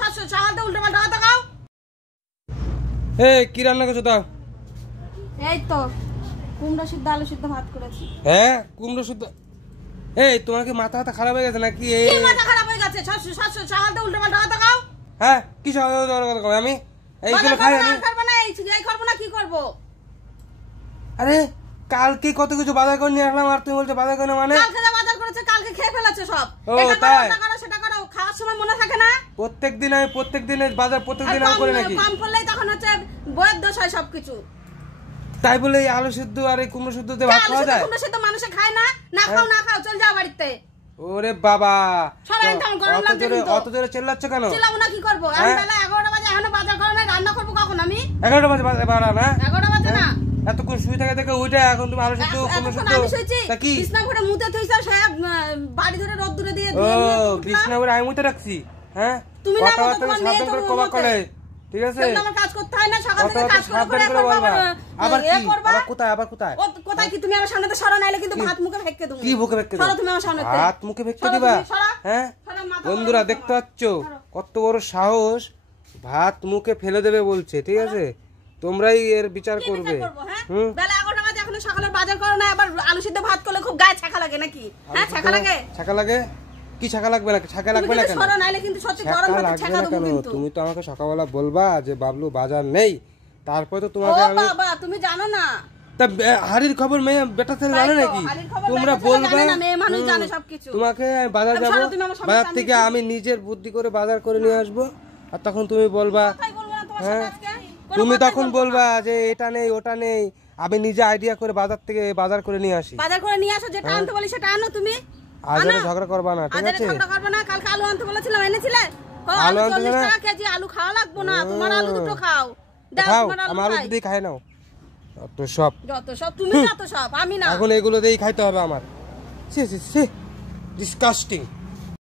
700 চালাতে উল্টো পাল্টা কথা কও। এই কি রান্না করছো দাও? এই তো কুমড়ো সিদ্ধ আলু সিদ্ধ ভাত করেছি। হ্যাঁ কুমড়ো সিদ্ধ। এই তোমার কি মাথা খারাপ হয়ে গেছে নাকি? কি মাথা খারাপ হয়ে গেছে? 700 চালাতে উল্টো পাল্টা কথা কও। হ্যাঁ কি কথা কও? আমি এইগুলো খাই আমি। করব না এই করব না কি করব? আরে কালকে কত কিছু বাজার করে নিয়ে আসলাম আর তুমি বলছো বাজার করে মানে? কালকে যা বাজার করেছে কালকে খেয়ে ফেলেছে সব। এটা করো সেটা করো খাওয়ার সময় মনে থাকে না? প্রত্যেকদিনের বাজার প্রত্যেকদিন আমি করে নাকি? কম করলেই তখন হচ্ছে বইয়ের দোষ হয় সবকিছু। তাই বলে এই আলু সিদ্ধ আর এই কুমড়ো সিদ্ধ দিয়ে ভাত খাওয়া যায়? কুমড়ো সিদ্ধ মানুষে খায় না? না খাও চল যাও বাড়িতে। ওরে বাবা সবাই তখন গরম লাগছে কিন্তু। অত জোরে চিল্লাচ্ছ কেন? চিল্লাবো না কি করব? এখন বেলা 11টা বাজে এখনো বাজার করে না, রান্না করব কখন আমি? 11টা বাজে বাড়া না? 11টা বাজে না। এতক্ষণ শুয়ে থেকে থেকে ওইটা এখন তুমি আলু সিদ্ধ কুমড়ো সিদ্ধ তা কি? কৃষ্ণাপুরে মুতে থইছ সে বাড়ি ধরে রোদ দূরে দিয়ে ও কৃষ্ণাপুরে আমি মুতে রাখছি। হ্যাঁ তুমি না মত তোমার মেয়ে তো কবা করে ঠিক আছে? আমার কাজ করতে হয় না, সকাল থেকে কাজ করে আবার কি কোথায় কি তুমি আমার সামনে তো সরা নাইলে কিন্তু ভাত মুখে ফেকে দেব। কি মুখে ফেকে দেব? সরা তুমি আমার সামনে ভাত মুখে ফেকে দিবা? হ্যাঁ বন্ধুরা দেখতে পাচ্ছ কত বড় সাহস, ভাত মুখে ফেলে দেবে বলছে। ঠিক আছে তোমরাই এর বিচার করবে। বেলা 11টা বাজে এখনো সকালের বাজার করো না, আবার আলু সিদ্ধ ভাত করলে খুব গায়ে ছাকা লাগে নাকি? হ্যাঁ ছাকা লাগে? ছাকা লাগে কি? ছাকা লাগবে না? ছাকা লাগবে না কেন? সরা নাইলে কিন্তু সত্যি গরম ভাতে ছাকা দেব কিন্তু। তুমি তো আমাকে সকালবেলা বলবা যে বাবলু বাজার নেই, তারপর তো তোমাকে আমি। ও বাবা তুমি জানো না? তা হাড়ির খবর মেয়ে বেটা ছেলে জানে নাকি? তোমরা বলবে না মেয়ে মানুষ জানে সবকিছু। তোমাকে বাজার যাব, বাজার থেকে আমি নিজের বুদ্ধি করে বাজার করে নিয়ে আসবো, আর তখন তুমি বলবা হ্যাঁ তুমি তখন বলবা যে এটা নেই ওটা নেই, আমি নিজে আইডিয়া করে বাজার থেকে বাজার করে নিয়ে আসি। বাজার করে নিয়ে আসো, যেটা আনতে বলি সেটা আনো তুমি। আজ ঝগড়া করবা না ঠিক আছে? ঝগড়া করবে না। কালকে আলু আনতে বলেছিলাম এনেছিলে? আলু আনতে 40 টাকা কেজি আলু খাওয়া লাগবে না, তোমার আলু দুটো খাও। দাও আমার আলু দিয়ে খাই নাও। যত সব তুমি যত সব আমি না। এখন এগুলো দিয়েই খাইতে হবে আমার। সি ডিসকাস্টিং।